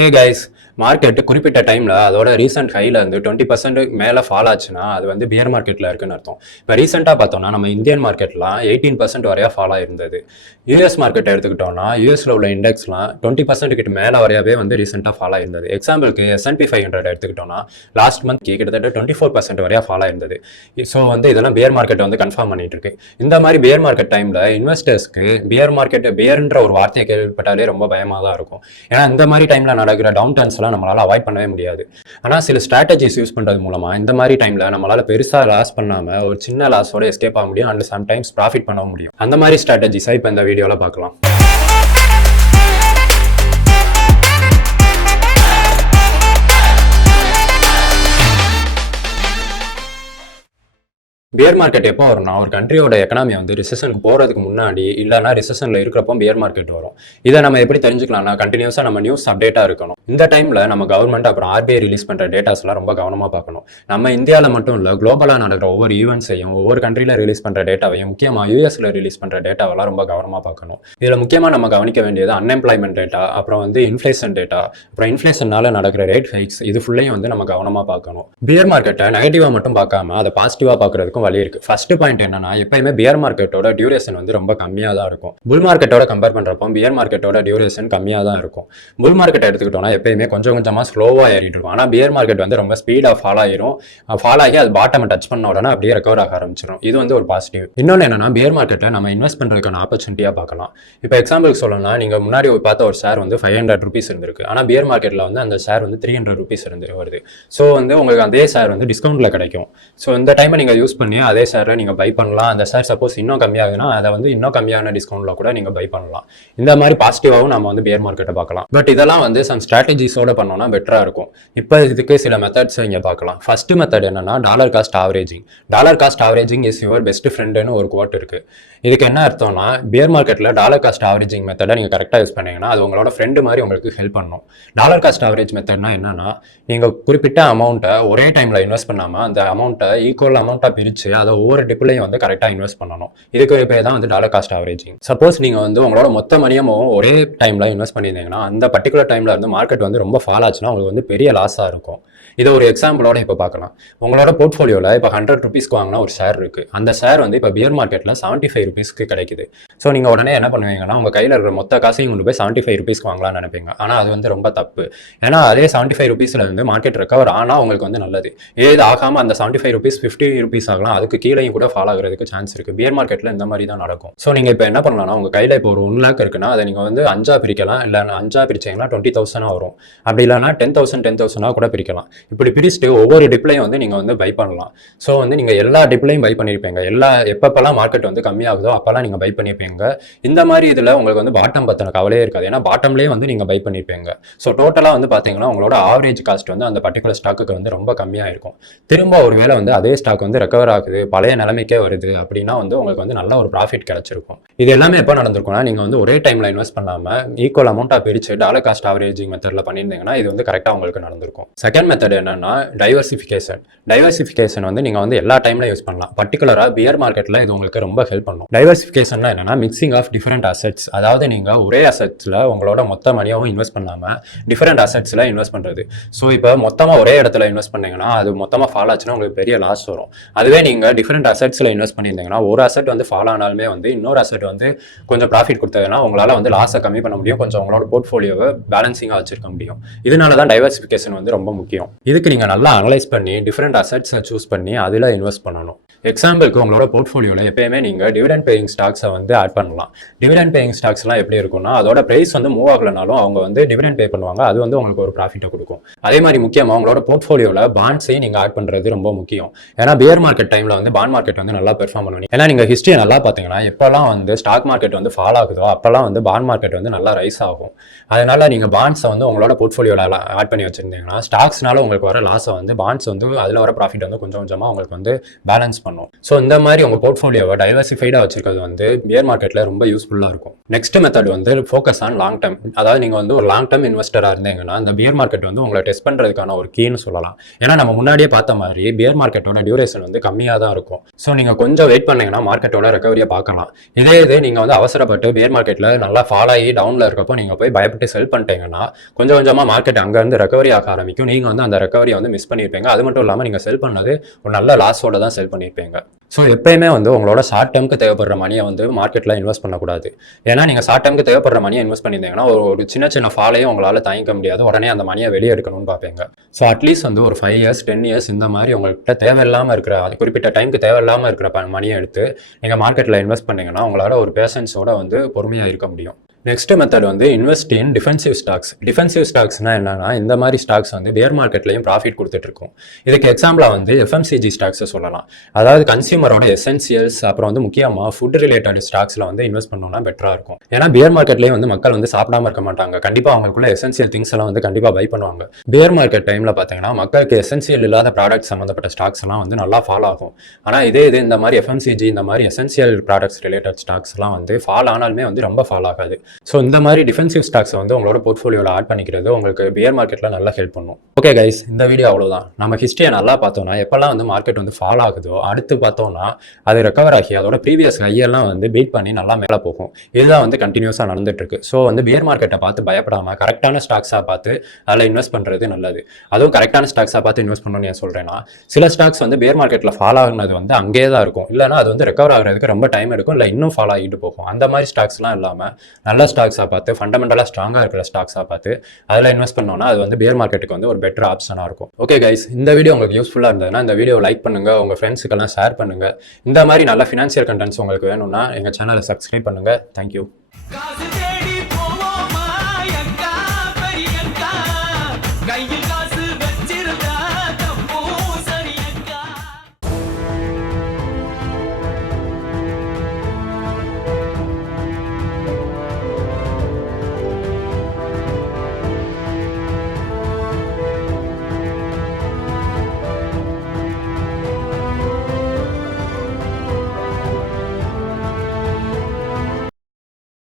Hey guys, market குறிப்பிட்ட டைமில் அதோட ரீசெண்ட் ஹையில் இருந்து 20% மேலே ஃபால் ஆச்சுன்னா அது வந்து பியர் மார்க்கெட்டில் இருக்குன்னு அர்த்தம். இப்போ ரீசெண்டாக பார்த்தோம்னா நம்ம இந்தியன் மார்க்கெட்லாம் 18% வரையா ஃபால் ஆயிருந்தது. யூஎஸ் மார்க்கெட் எடுத்துக்கிட்டோம்னா யூஎஸில் உள்ள இண்டெக்ஸ்லாம் 20% கிட்ட மேலே வரையாவே வந்து ரீசெண்டாக ஃபால் ஆயிருந்தது. எக்ஸாம்பிளுக்கு S&P 500 எடுத்துக்கிட்டோம்னா லாஸ்ட் மந்த் கிட்டத்தட்ட 24% வரையா ஃபால் ஆயிருந்தது. ஸோ வந்து இதெல்லாம் பியர் மார்க்கெட் வந்து கன்ஃபார்ம் பண்ணிட்டு இருக்கு. இந்த மாதிரி பியர் மார்க்கெட் டைமில் இன்வெஸ்டர்ஸ்க்கு பியர்ன்ற ஒரு வார்த்தையை கேள்விப்பட்டாலே ரொம்ப பயமாக தான் இருக்கும். ஏன்னா இந்த மாதிரி டைமில் நடக்கிற டவுன் டர்ன்ஸ்லாம் நம்மளால அவாய்ட் பண்ணவே முடியாது. ஆனால் சில ஸ்ட்ராட்டஜிஸ் யூஸ் பண்ணுறது மூலமாக இந்த மாதிரி டைமில் நம்மளால பெருசாக லாஸ் பண்ணாமல் ஒரு சின்ன லாஸோட எஸ்கேப் ஆக முடியும் அண்ட் சம்டைம்ஸ் ப்ராஃபிட் பண்ண முடியும். அந்த மாதிரி ஸ்ட்ராட்டஜிஸை இப்போ இந்த வீடியோவில் பார்க்கலாம். பியர் மார்க்கெட் எப்போ வரும்னா ஒரு கண்ட்ரியோட எக்கனாமி வந்து ரிசெஷனுக்கு போகிறதுக்கு முன்னாடி இல்லைனா ரிசெஷனில் இருக்கிறப்போ பியர் மார்க்கெட் வரும். இதை நம்ம எப்படி தெரிஞ்சுக்கலாம்னா கண்டினியூஸாக நம்ம நியூஸ் அப்டேட்டாக இருக்கணும். இந்த டைமில் நம்ம கவர்மெண்ட் அப்புறம் RBI ரிலீஸ் பண்ணுற டேட்டாஸ்லாம் ரொம்ப கவனமாக பார்க்கணும். நம்ம இந்தியாவில் மட்டும் இல்லை, குளோபலாக நடக்கிற ஒவ்வொரு ஈவெண்ட்ஸையும் ஒவ்வொரு கண்ட்ரியில் ரிலீஸ் பண்ணுற டேட்டாவையும் முக்கியமாக யூஎஸில் ரிலீஸ் பண்ணுற டேட்டாவெல்லாம் ரொம்ப கவனமாக பார்க்கணும். இதில் முக்கியமாக நம்ம கவனிக்க வேண்டியது அன்எம்ப்ளாய்மெண்ட் டேட்டா, அப்புறம் வந்து இன்ஃப்ளேஷன் டேட்டா, அப்புறம் இன்ஃப்ளேஷனால நடக்கிற ரேட் ஹைக்ஸ், இது ஃபுல்லையும் வந்து நம்ம கவனமாக பார்க்கணும். பியர் மார்க்கெட்டை நெகட்டிவாக மட்டும் பார்க்காம அதை பாசிட்டிவாக பார்க்கறதுக்கும் வழி இருக்கு. ஃபர்ஸ்ட் பாயிண்ட் என்னன்னா, எப்பயுமே பியர் மார்க்கெட்டோட டியூரேஷன் வந்து ரொம்ப கம்மியாக தான் இருக்கும். புல் மார்க்கெட்டோட கம்பேர் பண்றப்போ பியர் மார்க்கெட்டோட டியூரேஷன் கம்மியாக தான் இருக்கும். புல் மார்க்கெட் எடுத்துக்கிட்டோம்னா எப்பயுமே கொஞ்சம் கொஞ்சமாக ஸ்லோவாக ஏறிட்டு இருக்கும். ஆனால் பியர் மார்க்கெட் வந்து ரொம்ப ஸ்பீடாக ஃபால் ஆகி அது பாட்டம் டச் பண்ண உடனே அப்படியே ரெக்கவர் ஆக ஆரம்பிச்சிடும். இது வந்து ஒரு பாசிட்டிவ். இன்னொன்று என்னன்னா, பியர் மார்க்கெட்டை நம்ம இன்வெஸ்ட் பண்ணுறதுக்கான ஆப்பர்ச்சுனிட்டியாக பார்க்கலாம். இப்போ எக்ஸாம்பிளுக்கு சொல்லணும்னா, நீங்கள் முன்னாடி பார்த்த ஒரு ஷேர் வந்து 500 rupees இருந்திருக்கு. ஆனால் பியர் மார்க்கெட்டில் வந்து அந்த ஷேர் வந்து 300 rupees வருது. ஸோ வந்து உங்களுக்கு அதே ஷேர் வந்து டிஸ்கவுண்ட்டில் கிடைக்கும். ஸோ இந்த டைமை நீங்கள் யூஸ் பண்ணி அதே ஷேரை நீங்கள் பை பண்ணலாம். அந்த ஷேர் சப்போஸ் இன்னும் கம்மியாகுதுன்னா அதை வந்து இன்னும் கம்மியான டிஸ்கவுண்ட்ல கூட நீங்கள் பை பண்ணலாம். இந்த மாதிரி பாசிட்டிவாகவும் நம்ம வந்து பியர் மார்க்கெட்டை பார்க்கலாம். பட் இதெல்லாம் வந்து சம் ஸ்ட்ராட்டஜிஸோட பண்ணோம்னா பெட்டராக இருக்கும். இப்போ இதுக்கு சில மெத்தட்ஸ் இங்கே பார்க்கலாம். ஃபர்ஸ்ட் மெத்தட் என்னன்னா, dollar cost averaging. Dollar cost averaging is your best ஃப்ரெண்டுன்னு ஒரு கோட் இருக்கு. இதுக்கு என்ன அர்த்தம்னா, பியர் மார்க்கெட்டில் டாலர் காஸ்ட் ஆவரேஜிங் மெத்தடை நீங்கள் கரெக்டாக யூஸ் பண்ணீங்கன்னா அது உங்களோட ஃப்ரெண்டு மாதிரி உங்களுக்கு ஹெல்ப் பண்ணும். டாலர் காஸ்ட் ஆவரேஜ் மெத்தட்னா என்னன்னா, நீங்கள் குறிப்பிட்ட அமௌண்ட்டை ஒரே டைமில் இன்வெஸ்ட் பண்ணாமல் அந்த அமௌண்ட்டை ஈக்குவல் அமௌண்ட்டாக பிரித்து அதை ஒவ்வொரு டிப்லையும் வந்து கரெக்டாக இன்வெஸ்ட் பண்ணணும். இதுக்கு பேர் தான் வந்து டாலர் காஸ்ட் ஆவரேஜிங். சப்போஸ் நீங்கள் வந்து உங்களோட மொத்த மணியமும் ஒரே டைமில் இன்வெஸ்ட் பண்ணியிருந்தீங்கன்னா அந்த பர்டிகுலர் டைமில் வந்து மார்க்கெட் வந்து ரொம்ப ஃபால் ஆச்சுன்னா உங்களுக்கு வந்து பெரிய லாஸாக இருக்கும். இதை ஒரு எக்ஸாம்பிளோட இப்போ பார்க்கலாம். உங்களோட போர்ட்ஃபோலியோவில் இப்போ 100 rupeesக்கு வாங்கினா ஒரு ஷேர் இருக்குது. அந்த ஷேர் வந்து இப்போ பியர் மார்க்கெட்டில் 75 rupeesக்கு கிடைக்குது. ஸோ நீங்கள் உடனே என்ன பண்ணுவீங்கன்னா, உங்கள் கையில் இருக்கிற மொத்த காசையும் கொண்டு போய் 75 rupeesக்கு வாங்கலாம்னு நினைப்பீங்க. ஆனால் அது வந்து ரொம்ப தப்பு. ஏன்னா அதே 75 rupeesல வந்து மார்க்கெட் ரெக்கவர் ஆனால் உங்களுக்கு வந்து நல்லது. இது ஆகாமல் அந்த 75 rupees 50 rupees ஆகலாம், அதுக்கு கீழேயும் கூட ஃபால் ஆகிறதுக்கு சான்ஸ் இருக்குது. பியர் மார்க்கெட்டில் இந்த மாதிரி தான் நடக்கும். ஸோ நீங்கள் இப்போ என்ன பண்ணலாம்னா, உங்கள் கையில் இப்போ ஒரு 1 lakh இருக்குன்னா அதை நீங்கள் வந்து 5ஆக பிரிக்கலாம். இல்லை 5ஆக பிரிச்சிங்கன்னா 20,000 வரும். அப்படி இல்லைனா 10,000 கூட பிரிக்கலாம். இப்படி பிரிச்சுட்டு ஒவ்வொரு டிப்லையும் வந்து நீங்கள் வந்து பை பண்ணலாம். ஸோ வந்து நீங்கள் எல்லா டிப்லையும் பை பண்ணியிருப்பீங்க. எப்பப்பெல்லாம் மார்க்கெட் வந்து கம்மியாகுதோ அப்போல்லாம் நீங்கள் பை பண்ணியிருப்பீங்க. இந்த மாதிரி இதில் உங்களுக்கு வந்து பாட்டம் பற்றின கவலையே இருக்காது. ஏன்னா பாட்டம்லேயே வந்து நீங்கள் பை பண்ணியிருப்பீங்க. ஸோ டோட்டலாக வந்து பார்த்தீங்கன்னா உங்களோட ஆவரேஜ் காஸ்ட் வந்து அந்த பர்டிகுலர் ஸ்டாக்கு வந்து ரொம்ப கம்மியாக இருக்கும். திரும்ப ஒரு வேளை வந்து அதே ஸ்டாக் வந்து ரெக்கவர் ஆகுது, பழைய நிலைமைக்கே வருது அப்படின்னா வந்து உங்களுக்கு வந்து நல்ல ஒரு ப்ராஃபிட் கிடைச்சிருக்கும். இது எல்லாமே எப்போ நடந்திருக்கும்னா, நீங்கள் வந்து ஒரே டைமில் இன்வெஸ்ட் பண்ணாமல் ஈக்குவல் அமௌண்ட்டாக பிரித்து டாலர் காஸ்ட் ஆவரேஜிங் மெத்தடில் பண்ணியிருந்தீங்கன்னா இது வந்து கரெக்டாக உங்களுக்கு நடந்திருக்கும். செகண்ட் மெத்தட் என்னன்னா, டைவர்சிஃபிகேஷன் வந்து நீங்கள் வந்து எல்லா டைம்ல யூஸ் பண்ணலாம். பர்டிகுலராக பியர் மார்க்கெட்டில் இது உங்களுக்கு ரொம்ப ஹெல்ப் பண்ணும். டைவர்சிஃபிகேஷன் என்னன்னா, மிக்சிங் ஆஃப் டிஃபரெண்ட் அசெட்ஸ். அதாவது நீங்கள் ஒரே அசெட்ஸில் உங்களோட மொத்த மணியாகவும் இன்வெஸ்ட் பண்ணாமல் டிஃபரெண்ட் அசெட்ஸில் இன்வெஸ்ட் பண்ணுறது. ஸோ இப்போ மொத்தமாக ஒரே இடத்துல இன்வெஸ்ட் பண்ணீங்கன்னா அது மொத்தமாக ஃபால் ஆச்சுன்னா உங்களுக்கு பெரிய லாஸ் வரும். அதுவே நீங்கள் டிஃபரெண்ட் அசெட்ஸில் இன்வெஸ்ட் பண்ணியிருந்தீங்கன்னா ஒரு அசெட் வந்து ஃபால் ஆனாலுமே வந்து இன்னொரு அசெட் வந்து கொஞ்சம் ப்ராஃபிட் கொடுத்ததுன்னா உங்களால் வந்து லாஸை கம்மி பண்ண முடியும், கொஞ்சம் உங்களோட போர்ட்ஃபோலியோவை பேலன்சிங்காக வச்சிருக்க முடியும். இதனால தான் டைவர்சிஃபிகேஷன் வந்து ரொம்ப முக்கியம். இதுக்கு நீங்கள் நல்லா அனலைஸ் பண்ணி டிஃபரெண்ட் அசெட்ஸை சூஸ் பண்ணி அதில் இன்வெஸ்ட் பண்ணணும். எக்ஸாம்பிளுக்கு உங்களோட போர்ட்ஃபோலியோவில் எப்பயுமே நீங்கள் டிவிடெண்ட் பேயிங் ஸ்டாக்ஸை வந்து ஆட் பண்ணலாம். டிவிடெண்ட் பேயிங் ஸ்டாக்ஸ்லாம் எப்படி இருக்கும்னா, அதோட பிரைஸ் வந்து மூவ் ஆகலனாலும் அவங்க வந்து டிவிடெண்ட் பே பண்ணுவாங்க. அது வந்து உங்களுக்கு ஒரு ப்ராஃபிட்டை கொடுக்கும். அதே மாதிரி முக்கியமாக உங்களோட போர்ட்ஃபோலியோவில் பாண்ட்ஸையும் நீங்கள் ஆட் பண்ணுறது ரொம்ப முக்கியம். ஏன்னா பியர் மார்க்கெட் டைமில் வந்து பாண்ட் மார்க்கெட் வந்து நல்லா பெர்ஃபார்ம் பண்ணுவீங்க. ஏன்னா நீங்கள் ஹிஸ்ட்ரியை நல்லா பார்த்தீங்கன்னா எப்போல்லாம் வந்து ஸ்டாக் மார்க்கெட் வந்து ஃபால் ஆகுதோ அப்போல்லாம் வந்து பாண்ட் மார்க்கெட் வந்து நல்லா ரைஸ் ஆகும். அதனால நீங்கள் பாண்ட்ஸை வந்து உங்களோட போர்ட்ஃபோலியோவில் ஆட் பண்ணி வச்சிருந்தீங்கன்னா ஸ்டாக்ஸ்னால உங்களுக்கு வர லாஸை வந்து பாண்ட்ஸ் வந்து அதில் வர ப்ராஃபிட் வந்து கொஞ்சம் கொஞ்சமாக உங்களுக்கு வந்து பேலன்ஸ் பண்ணும். பண்ணும். ஸோ இந்த மாதிரி உங்கள் போர்ட்ஃபோலியோவை டைவர்சிஃபைடாக வச்சிருக்கிறது வந்து பியர் மார்க்கெட்டில் ரொம்ப யூஸ்ஃபுல்லாக இருக்கும். நெக்ஸ்ட் மெத்தட் வந்து ஃபோக்கஸ் ஆன் லாங் டர்ம். அதாவது நீங்கள் வந்து ஒரு லாங் டர்ம் இன்வெஸ்டராக இருந்தீங்கன்னா இந்த பியர் மார்க்கெட் வந்து உங்களை டெஸ்ட் பண்ணுறதுக்கான ஒரு கீன்னு சொல்லலாம். ஏன்னா நம்ம முன்னாடியே பார்த்த மாதிரி பியர் மார்க்கெட்டோட டியூரேஷன் வந்து கம்மியாக தான் இருக்கும். ஸோ நீங்கள் கொஞ்சம் வெயிட் பண்ணீங்கன்னா மார்க்கெட்டோட ரெக்கவரியை பார்க்கலாம். இதே நீங்கள் வந்து அவசரப்பட்டு பியர் மார்க்கெட்டில் நல்லா ஃபால் ஆகி டவுனில் இருக்கப்போ நீங்கள் போய் பயப்பட்டு செல் பண்ணிட்டீங்கன்னா கொஞ்சம் கொஞ்சமாக மார்க்கெட் அங்கேருந்து ரெக்கவரி ஆக ஆரம்பிக்கும். நீங்கள் வந்து அந்த ரெக்கவரியை வந்து மிஸ் பண்ணியிருப்பீங்க. அது மட்டும் இல்லாமல் நீங்கள் செல் பண்ணது ஒரு நல்ல லாஸோட தான் செல் பண்ணியிருப்பீங்க. ஸோ எப்பயுமே வந்து உங்களோட ஷார்ட் டேர்முக்கு தேவைப்படுற மணியை வந்து மார்க்கெட்டில் இன்வெஸ்ட் பண்ணக்கூடாது. ஏன்னா நீங்கள் ஷார்ட் டேர்முக்கு தேவைப்படுற மணியை இன்வெஸ்ட் பண்ணியிருந்தீங்கன்னா ஒரு சின்ன ஃபாலையும் உங்களால் தாங்கிக்க முடியாது. உடனே அந்த மணியை வெளியே எடுக்கணும்னு பார்ப்பீங்க. ஸோ அட்லீஸ்ட் வந்து ஒரு 5 இயர்ஸ் 10 இயர்ஸ் இந்த மாதிரி உங்கள்கிட்ட தேவையில்லாமல் இருக்கிற அது குறிப்பிட்ட டைமுக்கு தேவையில்லாமல் இருக்கிற மணியை எடுத்து நீங்கள் மார்க்கெட்டில் இன்வெஸ்ட் பண்ணீங்கன்னா உங்களால் ஒரு பேஷன்ஸோட வந்து பொறுமையாக இருக்க முடியும். நெக்ஸ்ட் மெத்தட் வந்து invest in defensive stocks. Defensive ஸ்டாக்ஸ்னா என்னன்னா இந்த மாதிரி ஸ்டாக்ஸ் வந்து பியர் மார்க்கெட்லையும் ப்ராஃபிட் கொடுத்துட்டு இருக்கும். இதுக்கு எக்ஸாம்பிளாக வந்து எஃப்எம்சிஜி ஸ்டாக்ஸை சொல்லலாம். அதாவது கன்சியூமரோட எசென்சியல்ஸ் அப்புறம் வந்து முக்கியமாக ஃபுட் ரிலேட்டட் ஸ்டாக்ஸில் வந்து இன்வெஸ்ட் பண்ணோம்னா பெட்டராக இருக்கும். ஏன்னா பியர் மார்க்கெட்லேயும் வந்து மக்கள் வந்து சாப்பிடாம இருக்க மாட்டாங்க. கண்டிப்பாக அவங்களுக்குள்ள எசென்சியல் திங்ஸ் எல்லாம் வந்து கண்டிப்பாக பை பண்ணுவாங்க. பியர் மார்க்கெட் டைமில் பார்த்தீங்கன்னா மக்களுக்கு எசென்சியல் இல்லாத ப்ராடக்ட் சம்மந்தப்பட்ட ஸ்டாக்ஸ் எல்லாம் வந்து நல்லா ஃபால் ஆகும். ஆனால் இதே இந்த மாதிரி எஃப்எம்சிஜி இந்த மாதிரி எசென்சியல் ப்ராடக்ட்ஸ் ரிலேட்டட் ஸ்டாக்ஸ் எல்லாம் வந்து ஃபால் ஆனாலுமே வந்து ரொம்ப ஃபால் ஆகாது. ஸோ இந்த மாதிரி டிஃபென்சிவ் ஸ்டாக்ஸ் வந்து உங்களோட போர்ட்ஃபோலியோவில் ஆட் பண்ணிக்கிறது உங்களுக்கு பியர் மார்க்கெட்டில் நல்லா ஹெல்ப் பண்ணும். ஓகே கைஸ், இந்த வீடியோ அவ்வளோதான். நம்ம ஹிஸ்ட்ரியை நல்லா பார்த்தோம்னா எப்பெல்லாம் வந்து மார்க்கெட் வந்து ஃபால் ஆகுதோ அடுத்து பார்த்தோம்னா அது ரெக்கவர் ஆகி அதோட ப்ரீவியஸ் ஹையெல்லாம் வந்து பீட் பண்ணி நல்லா மேலே போகும். இதுதான் வந்து கண்டினியூஸாக நடந்துட்டு இருக்கு. ஸோ வந்து பியர் மார்க்கெட்டை பார்த்து பயப்படாமல் கரெக்டான ஸ்டாக்ஸாக பார்த்து அதில் இன்வெஸ்ட் பண்ணுறது நல்லது. அதுவும் கரெக்டான ஸ்டாக்ஸாக பார்த்து இன்வெஸ்ட் பண்ணணும்னு ஏன் சொல்கிறேன்னா சில ஸ்டாக்ஸ் வந்து பியர் மார்க்கெட்டில் ஃபால் ஆகுனது வந்து அங்கேயே தான் இருக்கும். இல்லைனா அது வந்து ரெக்கவர் ஆகிறதுக்கு ரொம்ப டைம் எடுக்கும், இல்லை இன்னும் ஃபால் ஆகிட்டு போகும். அந்த மாதிரி ஸ்டாக்ஸ்லாம் இல்லாமல் நல்ல ஸ்டாக்ஸாக பார்த்து ஃபண்டமெண்டலாக ஸ்ட்ராங்காக இருக்கிற ஸ்டாக்ஸாக பார்த்து அதில் இன்வெஸ்ட் பண்ணோம்னா அது வந்து பியர் மார்க்கெட்டுக்கு வந்து ஒரு பெட்டர் ஆப்ஷனாக இருக்கும். ஓகே கைஸ், இந்த வீடியோ உங்களுக்கு யூஸ்ஃபுல்லாக இருந்ததுன்னா இந்த வீடியோ லைக் பண்ணுங்கள், உங்கள் ஃப்ரெண்ட்ஸுக்கெல்லாம் ஷேர் பண்ணுங்கள். இந்த மாதிரி நல்ல ஃபினான்ஷியல் கண்டென்ட்ஸ் உங்களுக்கு வேணும்னா எங்கள் சேனலை சப்ஸ்கிரைப் பண்ணுங்கள். தேங்க்யூ.